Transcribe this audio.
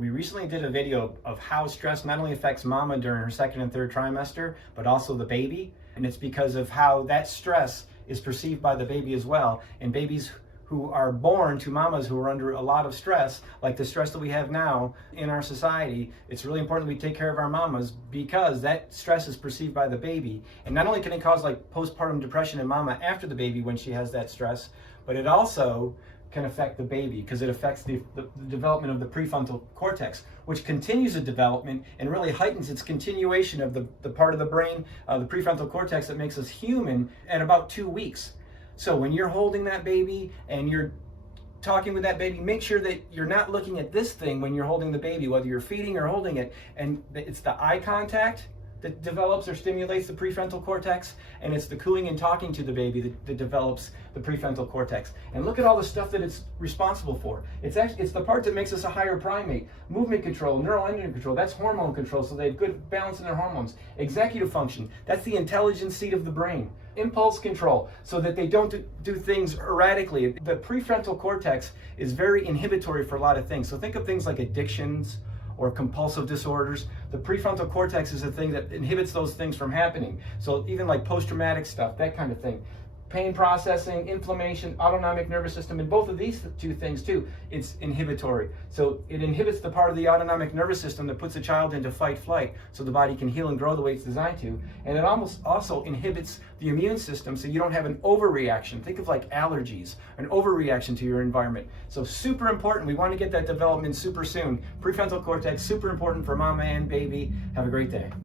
We recently did a video of how stress not only affects mama during her second and third trimester, but also the baby. And it's because of how that stress is perceived by the baby as well. And babies who are born to mamas who are under a lot of stress, like the stress that we have now in our society, it's really important we take care of our mamas because that stress is perceived by the baby. And not only can it cause like postpartum depression in mama after the baby when she has that stress, but it also can affect the baby because it affects the development of the prefrontal cortex, which continues the development and really heightens its continuation of the part of the brain, the prefrontal cortex that makes us human at about 2 weeks. So when you're holding that baby and you're talking with that baby, make sure that you're not looking at this thing when you're holding the baby, whether you're feeding or holding it, and it's the eye contact that develops or stimulates the prefrontal cortex, and it's the cooing and talking to the baby that develops the prefrontal cortex. And look at all the stuff that it's responsible for. It's the part that makes us a higher primate. Movement control, neuroendocrine control, that's hormone control, so they have good balance in their hormones. Executive function, that's the intelligence seat of the brain. Impulse control, so that they don't do things erratically. The prefrontal cortex is very inhibitory for a lot of things. So think of things like addictions or compulsive disorders. The prefrontal cortex is the thing that inhibits those things from happening. So even like post-traumatic stuff, that kind of thing. Pain processing, inflammation, autonomic nervous system, and both of these two things too, it's inhibitory. So it inhibits the part of the autonomic nervous system that puts a child into fight-flight so the body can heal and grow the way it's designed to. And it almost also inhibits the immune system so you don't have an overreaction. Think of like allergies, an overreaction to your environment. So super important. We want to get that development super soon. Prefrontal cortex, super important for mama and baby. Have a great day.